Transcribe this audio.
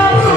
Oh!